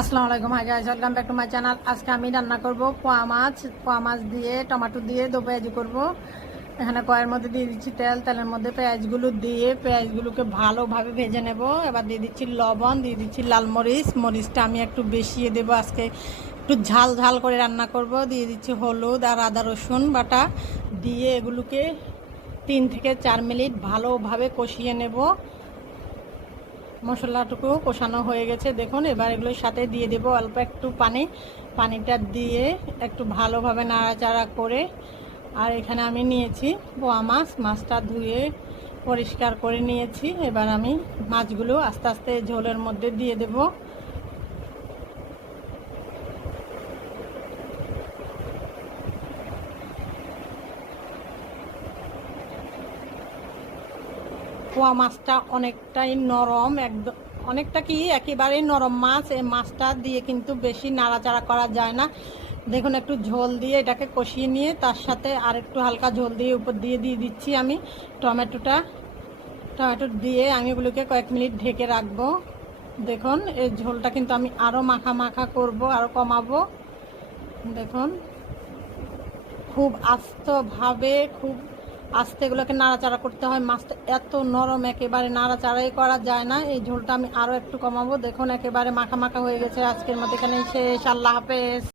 আসসালামু আলাইকুম, hi guys, welcome back to my channel. আজকে আমি রান্না করব পোয়া মাছ দিয়ে টমেটো দিয়ে দো পেঁয়াজি করব। এখানে কড়াইয়ের মধ্যে দিয়ে দিচ্ছি তেল, তেলের মধ্যে পেঁয়াজগুলো দিয়ে পেঁয়াজগুলোকে ভালোভাবে ভেজে নেব। এবার দিয়ে দিচ্ছি লবণ, দিয়ে দিচ্ছি লাল মরিচ, মরিচটা আমি একটু বেশিয়ে দেব, আজকে একটু ঝাল ঝাল করে রান্না করব। দিয়ে দিচ্ছি হলুদ আর আদা রসুন বাটা, দিয়ে এগুলোকে 3 থেকে 4 মিনিট ভালোভাবে কষিয়ে নেব। মশলাটুকু কষানো হয়ে গেছে দেখুন। এবার এগুলোর সাথে দিয়ে দেব অল্প একটু পানিটা দিয়ে একটু ভালোভাবে নাড়াচাড়া করে। আর এখানে আমি নিয়েছি পোয়া মাছটা ধুয়ে পরিষ্কার করে নিয়েছি। এবার আমি মাছগুলো আস্তে আস্তে ঝোলের মধ্যে দিয়ে দেব। পোয়া মাছটা অনেকটাই নরম, একদম অনেকটা কি একেবারেই নরম মাছ। এই মাছটা দিয়ে কিন্তু বেশি নাড়াচাড়া করা যায় না। দেখুন, একটু ঝোল দিয়ে এটাকে কষিয়ে নিয়ে তার সাথে আর একটু হালকা ঝোল দিয়ে উপর দিয়ে দিচ্ছি আমি টমেটো দিয়ে আমি এগুলোকে কয়েক মিনিট ঢেকে রাখবো। দেখুন, এই ঝোলটা কিন্তু আমি আরও মাখা মাখা করবো, আরও কমাবো। দেখুন, খুব খুব আস্তে এগুলোকে নাড়াচাড়া করতে হয়। মাছটা এত নরম, একেবারে নাড়াচাড়াই করা যায় না। এই ঝোলটা আমি আরও একটু কমাবো। দেখুন, একেবারে মাখা মাখা হয়ে গেছে। আজকের মতো এখানেই শেষ। আল্লাহ হাফেজ।